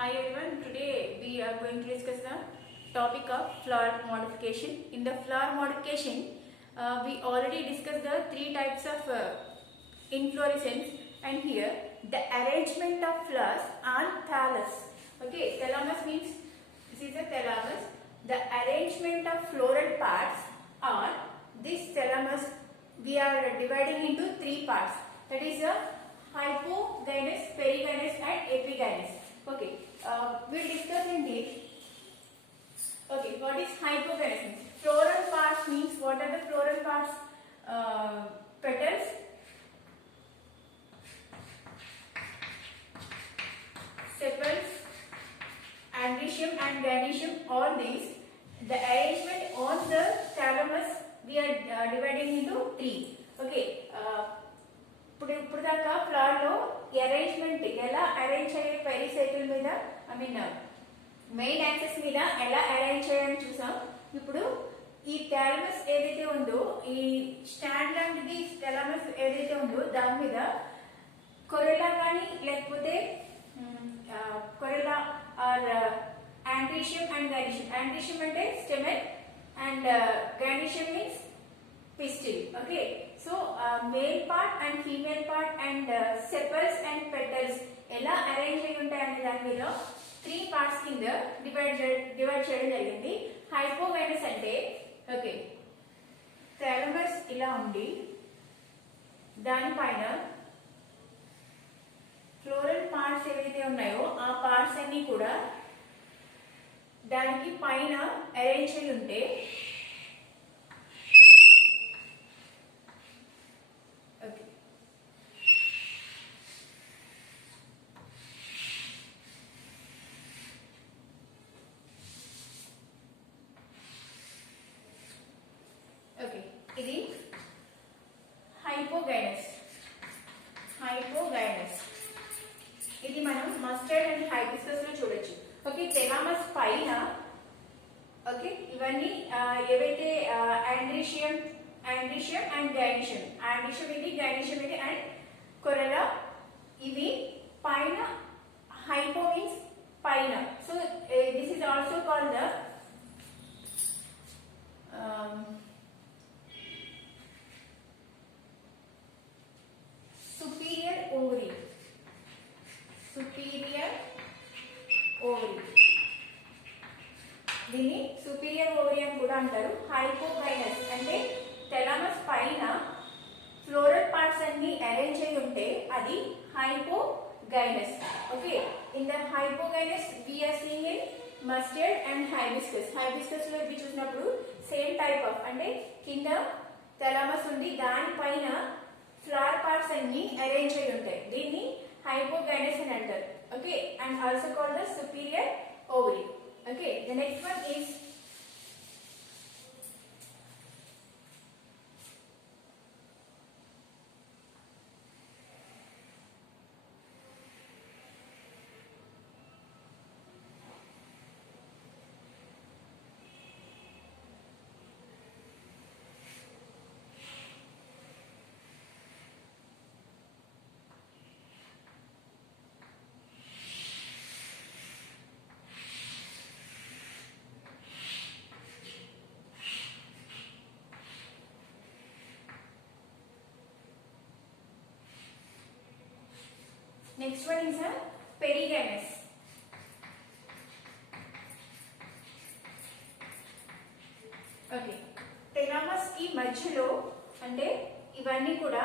Hi everyone, today we are going to discuss the topic of flower modification. In the flower modification, we already discussed the three types of inflorescence, and here the arrangement of flowers on thallus. Okay, thalamus means this is a thalamus. The arrangement of floral parts on this thalamus we are dividing into three parts. That is a hypogynous, perigynous and epigynous. Okay, we'll discuss in this. Okay, what is hypogynous? Floral parts means what are the floral parts? Petals, sepals, androecium and gynoecium. All these, the arrangement on the thalamus we are dividing into three. Okay. ఇప్పుడు దాకా flower లో arrangement ఎలా arrange చేయాలి, pericycle మీద main access మీద ఎలా arrange చేయాలని చూసాం. ఇప్పుడు ఈ థాలమస్ ఏదైతే ఉందో, ఈ స్టాండ్ లాంటిది థాలమస్ ఏదైతే ఉందో దాని మీద కొరెలా కానీ లేకపోతే corolla or androecium and gynoecium. Androecium అంటే stamen and gynoecium means pistil. Okay, so male part and female part and sepals and petals ela arrange ayi untayi ane dani meeda three parts kinda divide cheyadam jarigindi. Hypogynous ante okay, thalamus ila undi dani paina floral parts evaithe unnayo aa parts anni kuda daniki paina arrange ayi unte ఇది hypogynous. ఇది మనం mustard and hibiscus లో చూడొచ్చు. Okay, thalamus పైన okay ఇవన్నీ ఏవైతే androecium and gynoecium, androecium ఇది, gynoecium ఇది అండ్ కొరెలా ఇవి పైన. హైపో మీన్స్ పైన. So this is also called the superior ovary. దీన్ని సుపీరియర్ ఓవరీ అని కూడా అంటారు. హైపోగైనస్ అంటే థాలమస్ పైన ఫ్లోరల్ పార్ట్స్ అన్ని అరేంజ్ అయి ఉంటే అది hypogynous. Okay, in the hypogynous we are seeing in mustard and hibiscus. Hibiscus లో ఇవి చూసినప్పుడు సేమ్ టైప్ ఆఫ్ అంటే కింద థాలమస్ ఉంది, దానిపైన ఫ్లవర్ పార్ట్స్ అన్ని అరేంజ్ అయి ఉంటాయి. దీన్ని హైపోగైనస్ అని అంటారు. Okay, and also called the superior ovary. Okay, the next one is next one is a perigynous. Okay, thalamus కి మధ్యలో అంటే ఇవన్నీ కూడా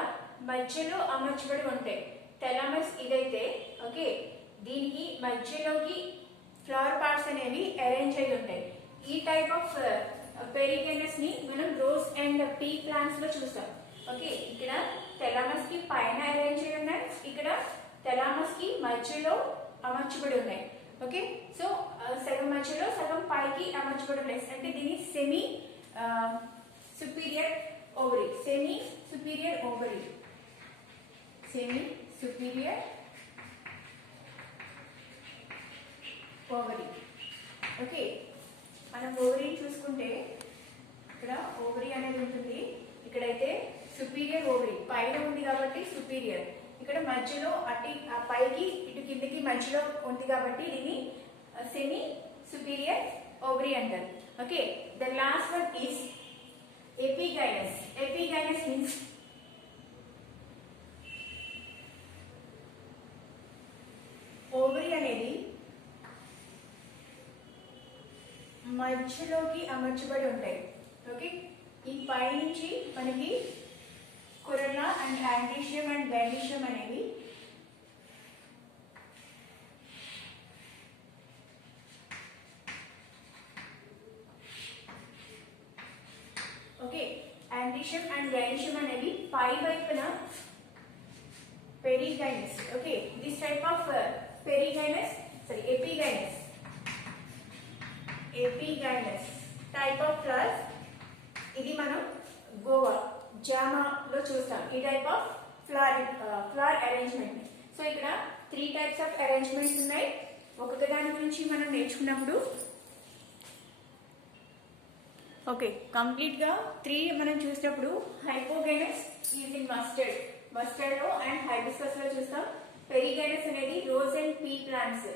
మధ్యలో అమర్చబడి ఉంటాయి. థాలమస్ ఇదైతే ఓకే, దీనికి మధ్యలోకి ఫ్లవర్ పార్ట్స్ అనేవి అరేంజ్ అయి ఉంటాయి. ఈ టైప్ ఆఫ్ పెరిగైనస్ ని మనం రోజ్ అండ్ పీ ప్లాంట్స్ లో చూస్తాం. ఓకే, ఇక్కడ థాలమస్ కి పైన అరేంజ్ అయి ఉన్నాయి, ఇక్కడ థాలమస్ కి మధ్యలో అమర్చబడి ఉన్నాయి. ఓకే, సో సగం మధ్యలో సగం పైకి అమర్చబడి ఉన్నాయి. అంటే దీన్ని సెమీ సుపీరియర్ ఓవరీ. ఓకే, మనం ఓవరీని చూసుకుంటే ఇక్కడ ఓవరీ అనేది ఉంటుంది. ఇక్కడైతే సుపీరియర్ ఓవరీ పైన ఉంది కాబట్టి సుపీరియర్, ఇక్కడ మధ్యలో అటు పైకి ఇటు కిందకి మధ్యలో ఉంది కాబట్టి దీన్ని సెమీ సుపీరియర్ ఓవరీ అంటారు. Okay, the last one is epigynous. Epigynous means ovary అనేది మధ్యలోకి అమర్చబడి ఉంటాయి. ఓకే, ఈ పై నుంచి మనకి కొరలా అండ్ యాంటీషియం అండ్ గ్యానీషియం అనేవి ఓకే, యాంటీషియం అండ్ గ్యానీషియం అనేవి పై వైపున perigynous. Okay, this type of perigynous epigynous type of flowers ఇది మనం గోవా జామాలో చూస్తాం. ఈ type of flower arrangement. So ఇక్కడ 3 టైప్స్ ఆఫ్ అరేంజ్మెంట్స్ ఉన్నాయి. ఒక్కొక్క దాని గురించి మనం నేర్చుకున్నప్పుడు ఓకే కంప్లీట్ గా 3 మనం చూసినప్పుడు హైపోగైనస్ ఈజ్ ఇన్ మస్టర్డ్ లో అండ్ హైబిస్కస్ లో చూస్తాం. పెరిగైనస్ అనేది rose and pea plants.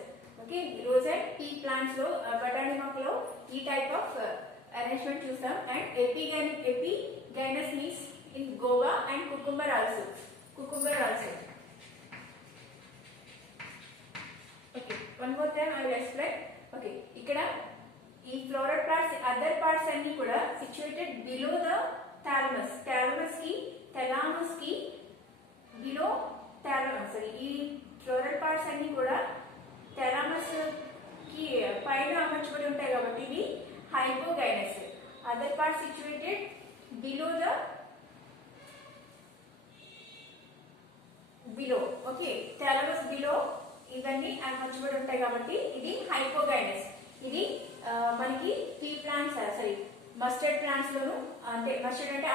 Okay, rose and pea plants లో బఠానీ మొక్కలో ఈ టైప్ ఆఫ్ అరేంజ్మెంట్ చూస్తాం. And epigynous means in Goa and cucumber also. Okay, one more time I will explain. Okay, ఇక్కడ ఈ ఫ్లోరల్ పార్ట్స్ అదర్ పార్ట్స్ అన్ని కూడా situated below the thalamus. Thalamus కి బిలో థాలమస్. ఈ ఫ్లోరల్ పార్ట్స్ అన్ని కూడా thalamus కి పైన అమర్చబడి ఉంటాయి కాబట్టి ఇవి hypogynous. Other parts situated below. Okay, thalamus below ఇవన్నీ అమర్చబడి ఉంటాయి కాబట్టి ఇది హైపోగైనస్. ఇది మనకి పీ ప్లాంట్స్ మస్టర్డ్ ప్లాంట్స్ లోను, అంటే మస్టర్డ్ అంటే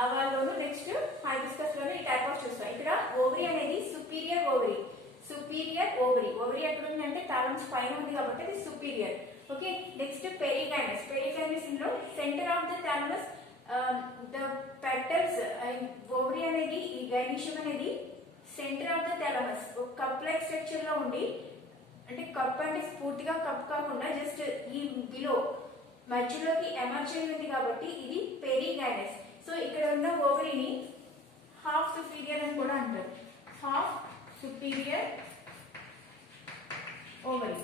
ఆవాల్లోను, నెక్స్ట్ హైబిస్కస్ లోను ఈ టైప్ ఆఫ్ చూస్తాం. ఇక్కడ ఓవరీ అనేది సుపీరియర్ ఓవరీ. ఓవరీ ఎక్కడ ఉంది అంటే థాలమస్ పైన ఉంది కాబట్టి అది సుపీరియర్. ఓకే, నెక్స్ట్ పెరిగైనస్ ఇందులో centre of the thalamus the petals. Ovary అనేది ఈ గైనీషియం అనేది centre of the thalamus cup like structure లో ఉండి, అంటే కప్ అంటే పూర్తిగా కప్ కాకుండా జస్ట్ ఈ బిలో మధ్యలోకి ఎమర్జ్ అయి ఉంది కాబట్టి ఇది పెరిగైనస్. సో ఇక్కడ ఉన్న ఓవరీని హాఫ్ సుపీరియర్ అని కూడా అంటారు. Half superior ovary.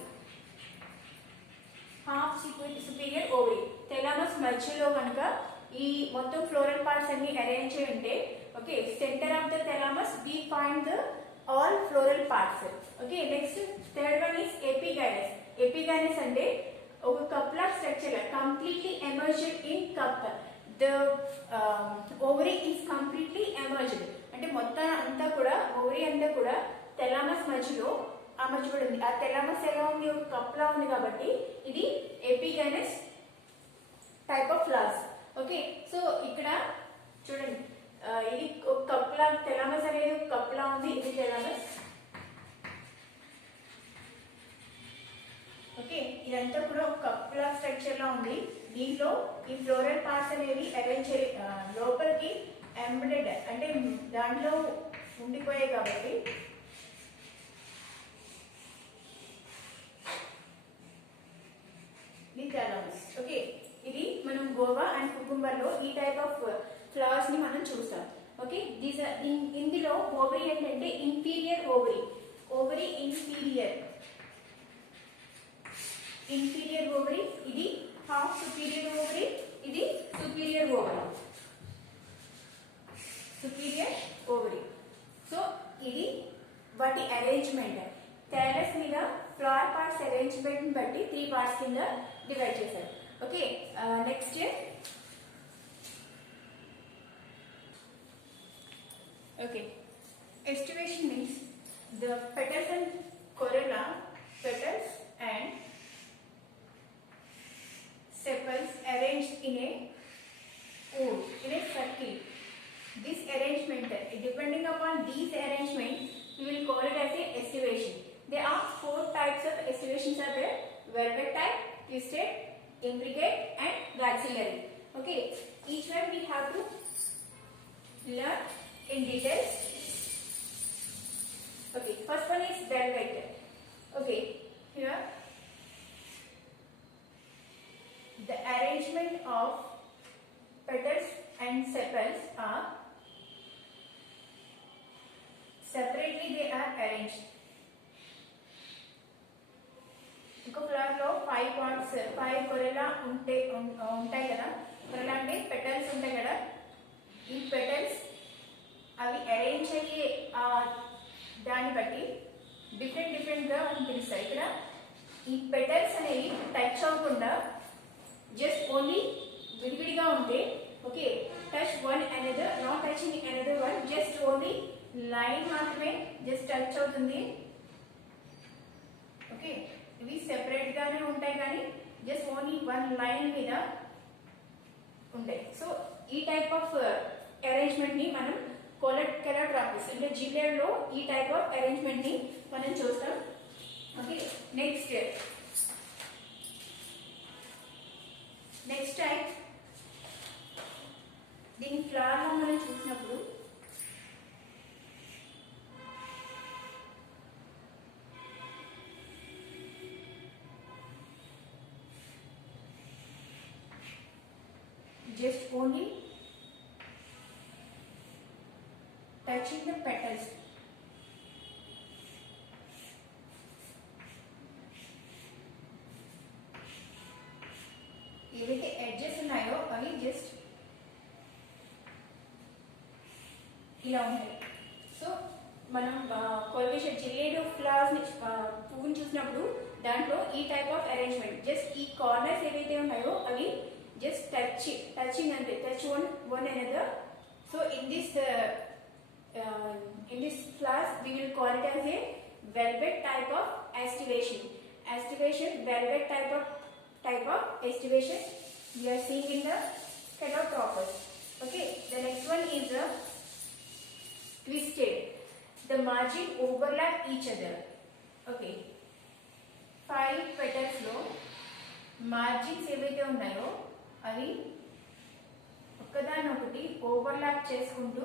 థాలమస్ మధ్యలో కనుక ఈ మొత్తం ఫ్లోరల్ పార్ట్స్ అన్ని అరేంజ్ అయి ఉంటే, okay, centre of the thalamus we find the all floral parts. Okay, next third one is epigynous అంటే ఒక కప్ లా structure completely emerged in cup. The ovary is completely emerged అంటే మొత్తం అంతా కూడా ఓవరీ అంతా కూడా థాలమస్ మధ్యలో అమర్చబడి ఉంది. ఆ థాలమస్ ఎలా ఉంది, ఒక కప్ లా ఉంది కాబట్టి ఇది epigynous type of flowers. Okay, so ఇక్కడ చూడండి ఇది ఒక కప్ లా, థాలమస్ అనేది ఒక కప్ లా ఉంది. ఇది థాలమస్. ఓకే, ఇదంతా కూడా ఒక కప్ లా స్ట్రక్చర్ లా ఉంది. దీంట్లో ఈ ఫ్లోరల్ పార్ట్స్ అనేవి అరేంజ్ లోపలికి ఎంబెడెడ్ అంటే దాంట్లో ఉండిపోయాయి కాబట్టి ఇది థాలమస్. ఓకే, ఇది మనం గోవా అండ్ కుకుంబర్ లో ఈ టైప్ ఆఫ్ ఫ్లవర్స్ ని మనం చూస్తాం. ఓకే, ఇందులో ఓవరీ ఏంటంటే ఇన్ఫీరియర్ ఓవరీ ఇన్ఫీరియర్ ఓవరీ, ఇది హాఫ్ సుపీరియర్ ఓవరీ, ఇది సుపీరియర్ ఓవరీ. సో ఇది వాటి అరేంజ్మెంట్. థాలస్ మీద ఫ్లవర్ పార్ట్స్ అరేంజ్మెంట్ బట్టి 3 పార్ట్స్ కింద డివైడ్ చేశారు. Okay, next okay aestivation means the petals and corolla, petals and sepals arranged in a circle. This arrangement, depending upon these arrangements, we will call it as a estivation. There are 4 types of estivations are there: velvet type, twisted, imbricate and maxillary. Okay, each one we have to learn in details. and sepals are separately they are arranged. ఇంకో flower లో 5 parts 5 కొరెలా ఉంటాయి కదా. కొరెలా అంటే petals ఉంటాయి కదా. ఈ petals అవి arrange అయ్యే దాన్ని బట్టి డిఫరెంట్ గా మనం పిలుస్తాయి. ఇక్కడ ఈ పెటల్స్ అనేవి టచ్ అవ్వకుండా జస్ట్ ఓన్లీ విడివిడిగా ఉంటే okay, touch one another, not touching another one, just only line మాత్రమే జస్ట్ టచ్ అవుతుంది. ఓకే, ఇవి సెపరేట్ గానే ఉంటాయి కానీ జస్ట్ ఓన్లీ వన్ లైన్ మీద ఉంటాయి. సో ఈ టైప్ ఆఫ్ అరేంజ్మెంట్ ని మనం కొలాటరాపిస్ అంటే జిల్లెడ్ లో ఈ టైప్ ఆఫ్ అరేంజ్మెంట్ ని మనం చూస్తాం. ఓకే, నెక్స్ట్ టైప్ దీని ఫ్లవర్ లో మనం చూసినప్పుడు just only touching the petals. ఏవైతే ఎడ్జెస్ ఉన్నాయో అవి జస్ట్ ఇలా ఉంటాయి. సో మనం కొల్గేషన్ జిల్లేడు ఫ్లవర్స్ పువ్వుని చూసినప్పుడు దాంట్లో ఈ టైప్ ఆఫ్ అరేంజ్మెంట్ జస్ట్ ఈ కార్నర్స్ ఏవైతే ఉన్నాయో అవి just touching and touch one another. So in this class we will call it as a velvet type of estivation. Velvet type of estivation we are seeing in the calotropis. Okay, the next one is the twisted. The margin overlap each other. Okay, 5 petals lo margins ఏవైతే ఉన్నాయో అవి ఒకదానొకటి overlap చేసుకుంటూ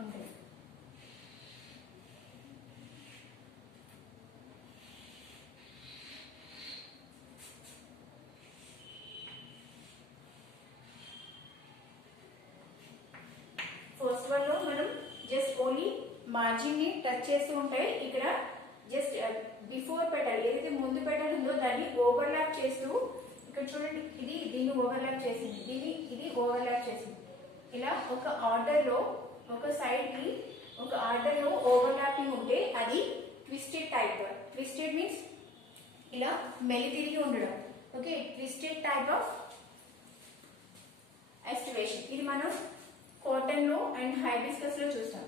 ఉంటాయి. First one లో మనం just only margin ని touch చేస్తూ ఉంటాయి. ఇక్కడ జస్ట్ బిఫోర్ పెటల్ ఏదైతే ముందు పెటల్ ఉందో దాన్ని ఓవర్లాప్ చేస్తూ, ఇక్కడ చూడండి ఇది దీన్ని ఓవర్లాప్ చేసింది, ఇది ఓవర్లాప్ చేసింది. ఇలా ఒక ఆర్డర్ లో ఒక సైడ్ కి ఒక ఆర్డర్ లో ఓవర్లాపింగ్ ఉంటే అది ట్విస్టెడ్ టైప్. ట్విస్టెడ్ మీన్స్ ఇలా మెలితిరిగి ఉండడం. Okay, twisted type of aestivation. ఇది మనం కాటన్ లో అండ్ హైబిస్కస్ లో చూస్తాం.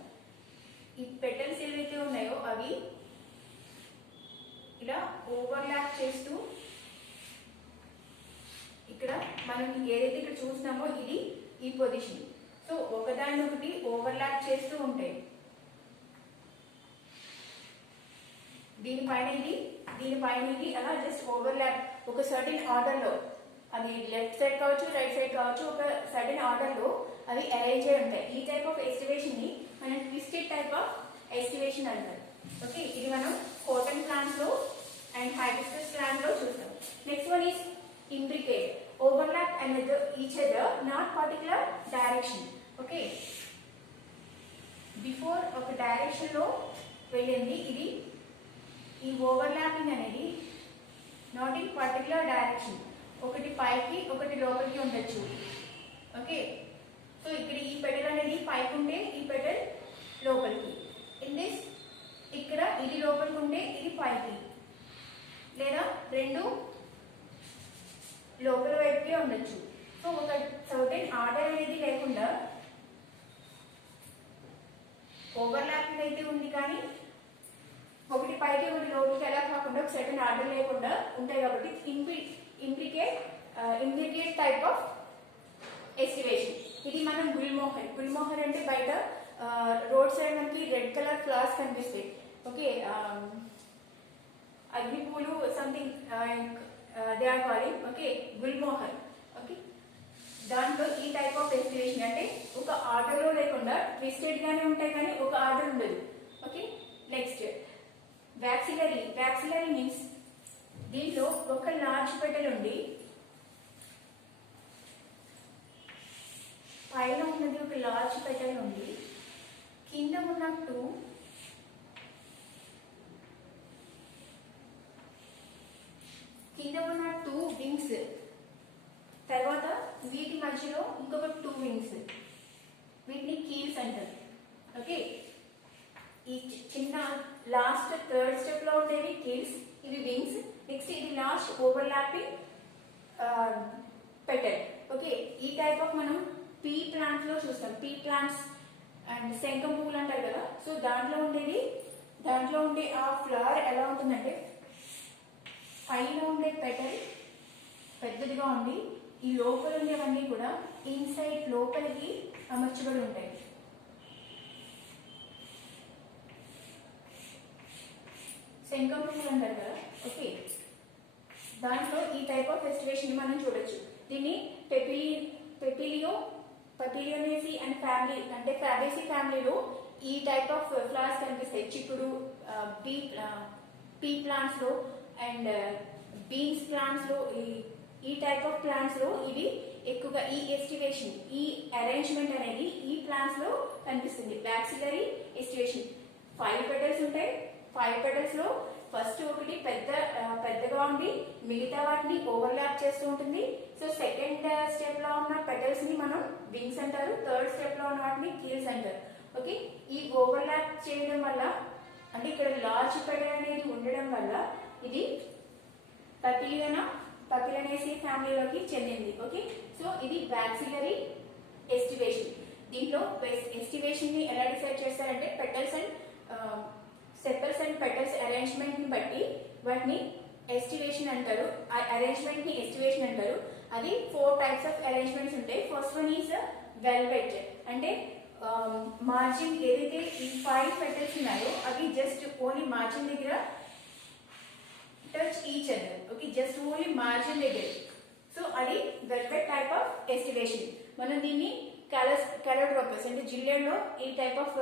ఈ పెటల్స్ ఏవైతే ఉన్నాయో అవి ఇలా ఓవర్లాప్ చేస్తూ ఇక్కడ మనం ఏదైతే ఇక్కడ చూస్తున్నామో ఇది ఈ పొజిషన్. సో ఒకదాన్ని ఒకటి ఓవర్లాప్ చేస్తూ ఉంటాయి. దీనిపైన ఇది అలా జస్ట్ ఓవర్లాప్ ఒక సర్టెన్ ఆర్డర్ లో, అది లెఫ్ట్ సైడ్ కావచ్చు రైట్ సైడ్ కావచ్చు, ఒక సర్టెన్ ఆర్డర్ లో అవి అరేంజ్ అయి ఉంటాయి. ఈ టైప్ ఆఫ్ ఎస్టివేషన్ ని మనం ట్విస్టెడ్ టైప్ ఆఫ్ ఎస్టివేషన్ అంటారు. ఓకే, ఇది మనం కాటన్ ప్లాంట్స్ లో అండ్ హైబిస్కస్ ప్లాంట్ లో చూస్తాం. Next one is imbricate. Overlap each other not particular direction. Okay, before ఒక డైరెక్షన్ లో వెళ్ళింది. ఇది ఈ ఓవర్లాపింగ్ అనేది నాట్ ఇన్ పర్టికులర్ డైరెక్షన్, ఒకటి పైకి ఒకటి లోపలికి ఉండొచ్చు. ఓకే, సో ఇక్కడ ఈ పెటల్ అనేది పైకి ఉంటే ఈ పెటల్ లోపలికి, ఇన్ దిస్ ఇక్కడ ఇది లోపలికి ఉంటే ఇది పైకి, లేదా రెండు లోపల వైపుకే ఉండొచ్చు. సో ఒక సర్టెన్ ఆర్డర్ అనేది లేకుండా ఓవర్లాపింగ్ అయితే ఉంది కానీ ఒకటి పైకి ఒకటి లోపలికి ఎలా కాకుండా ఒక సర్టెన్ ఆర్డర్ లేకుండా ఉంటాయి కాబట్టి ఇంబ్రికేట్ టైప్ ఆఫ్ ఎస్టివేషన్. ఇది మనం గుల్మోహర్ అంటే బయట రోడ్ సైడ్ మనకి రెడ్ కలర్ ఫ్లవర్స్ కనిపిస్తాయి. ఓకే, అగ్ని పూలు something they are calling. Okay, gulmohar. Okay, దాంట్లో ఈ టైప్ ఆఫ్ ఎస్టివేషన్ అంటే ఒక ఆర్డర్ లో లేకుండా ట్విస్టెడ్ గానే ఉంటాయి కానీ ఒక ఆర్డర్ ఉండదు. ఓకే, నెక్స్ట్ వ్యాక్సిలరీ మీన్స్ దీంట్లో ఒక లార్జ్ పెటల్ ఉండి ఉన్న టూ వింగ్స్ తర్వాత వీటి మధ్యలో ఇంకొక టూ వింగ్స్, వీటిని కీల్స్ అంటారు. ఓకే, ఈ చిన్న లాస్ట్ థర్డ్ స్టెప్ లో ఉండేవి కీల్స్, ఇవి వింగ్స్. నెక్స్ట్ ఇది లాస్ట్ ఓవర్లాపింగ్ పెటల్. ఓకే, ఈ టైప్ ఆఫ్ మనం పీ ప్లాంట్స్ లో చూస్తాం. పీ ప్లాంట్స్ అండ్ శంఖం పువ్వులు అంటారు కదా, సో దాంట్లో ఉండే ఆ ఫ్లవర్ ఎలా ఉంటుందంటే పైన ఉండే పెటల్ పెద్దదిగా ఉండి ఈ లోపల ఉండేవన్నీ కూడా ఇన్సైడ్ లోపలికి అమర్చబడి ఉంటాయి. శంఖం పువ్వులు అంటారు కదా. ఓకే, దాంట్లో ఈ టైప్ ఆఫ్ ఎస్టివేషన్ మనం చూడొచ్చు. దీన్ని పెపిలియోనేసి అండ్ ఫ్యామిలీ అంటే ఫ్యాబేసి ఫ్యామిలీలో ఈ టైప్ ఆఫ్ ఫ్లవర్స్ కనిపిస్తాయి. చిక్కుడు, పీ ప్లాంట్స్ లో అండ్ బీన్స్ ప్లాంట్స్ లో, ఈ టైప్ ఆఫ్ ప్లాంట్స్ లో ఇవి ఎక్కువగా ఈ ఎస్టివేషన్, ఈ అరేంజ్మెంట్ అనేది ఈ ప్లాంట్స్ లో కనిపిస్తుంది. బ్యాక్సిలరీ ఎస్టివేషన్ 5 పెటల్స్ ఉంటాయి. 5 పెటల్స్ లో ఫస్ట్ ఒకటి పెద్దగా ఉండి మిగతా వాటిని ఓవర్లాప్ చేస్తూ ఉంటుంది. సో సెకండ్ స్టెప్ లో ఉన్న పెటల్స్ ని మనం వింగ్స్ అంటారు. థర్డ్ స్టెప్ లో ఉన్న వాటిని కీల్స్ అంటారు. ఓకే, ఈ ఓవర్లాప్ చేయడం వల్ల అంటే ఇక్కడ లార్జ్ పెటల్ అనేది ఉండడం వల్ల ఇది పపిలియోనేసి ఫ్యామిలీలోకి చెందింది. ఓకే, సో ఇది బ్యాక్సిలరీ ఎస్టివేషన్. దీంట్లో ఎస్టివేషన్ ని ఎలా డిసైడ్ చేస్తారంటే petals and sepals and petals arrangement ని బట్టి వాటిని ఎస్టివేషన్ అంటారు. ఆ అరేంజ్మెంట్ ని ఎస్టివేషన్ అంటారు. అది 4 టైప్స్ ఆఫ్ అరేంజ్మెంట్స్ ఉంటాయి. ఫస్ట్ వన్ ఈజ్ వెల్వెట్, అంటే మార్జిన్ ఏదైతే ఈ 5 పెటల్స్ ఉన్నాయో అవి జస్ట్ ఓన్లీ మార్జిన్ దగ్గర touch each other. Okay, just only margin దగ్గర. సో అది వెల్వెట్ టైప్ ఆఫ్ ఎస్టివేషన్. మనం దీన్ని కలర్డ్రోపస్ అంటే జిల్లెడ్లో ఈ టైప్ ఆఫ్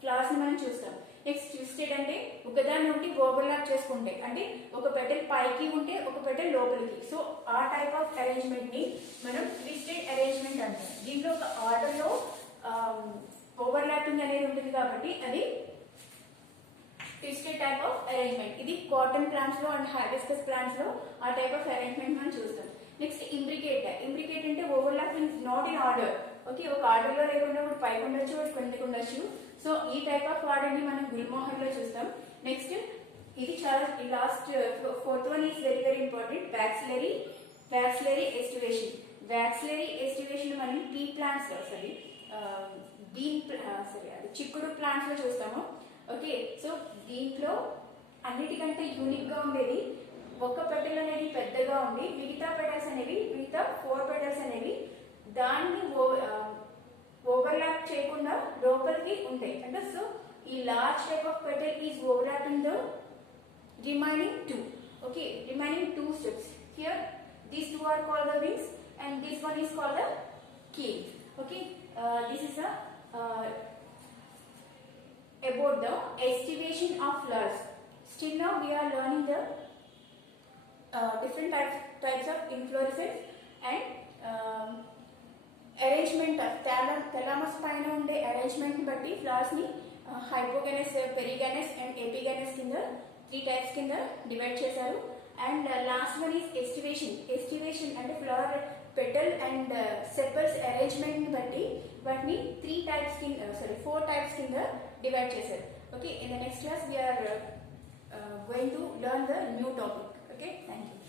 ఫ్లవర్స్ ని మనం చూస్తాం. నెక్స్ట్ ట్విస్టెడ్ అంటే ఒకదాన్ని ఒకటి ఓవర్లాప్ చేసుకుంటాయి, అంటే ఒక పెటల్ పైకి ఉంటే ఒక పెటల్ లోపలికి. సో ఆ టైప్ ఆఫ్ అరేంజ్మెంట్ ని మనం ట్విస్టెడ్ అరేంజ్మెంట్ అంటాం. దీంట్లో ఒక ఆర్డర్ లో ఓవర్లాపింగ్ అనేది ఉంటుంది కాబట్టి అది ట్విస్టెడ్ టైప్ ఆఫ్ అరేంజ్మెంట్. ఇది కాటన్ ప్లాంట్స్ లో అండ్ హైబిస్కస్ ప్లాంట్స్ లో ఆ టైప్ ఆఫ్ అరేంజ్మెంట్ మనం చూస్తాం. నెక్స్ట్ ఇంబ్రికేట్ అంటే overlapping not in order. Okay, ఒక ఆర్డర్ లో లేకుండా ఒకటి పైకి ఉండొచ్చు, ఒకటి కిందకి ఉండొచ్చు. సో ఈ టైప్ ఆఫ్ ఆర్డర్ ని మనం గుల్మోహర్ లో చూస్తాం. నెక్స్ట్ ఇది చాలా last fourth one is very very important, vexillary aestivation. Vexillary aestivation మనం పీ ప్లాంట్స్ అది చిక్కుడు ప్లాంట్స్ లో చూస్తాము. ఓకే, సో దీంట్లో అన్నిటికంటే యూనిక్ గా ఉండేది ఒక పెటల్ అనేది పెద్దగా ఉండి మిగతా 4 పెటల్స్ అనేవి దాన్ని ఓవర్లాప్ చేయకుండా లోపలికి ఉంటాయి. అంటే సో ఈ large type of petal is overlapping the remaining 2. Okay, remaining 2 steps. Here these 2 are called the wings and this one is called the keel. Okay, this is about the estivation of flowers. Still now we are learning the different types of inflorescence and arrangement of thalamus పైన ఉండే arrangement బట్టి flowers ని హైపోగనస్, పెరిగనస్ and ఎపిగనస్ కింద 3 types కింద divide చేశారు. And last one is aestivation అంటే flower petal and sepals arrangement ని బట్టి వాటిని 4 టైప్స్ కింద డివైడ్ చేశారు. Okay, in the next class we are going to learn the new topic. Okay, thank you.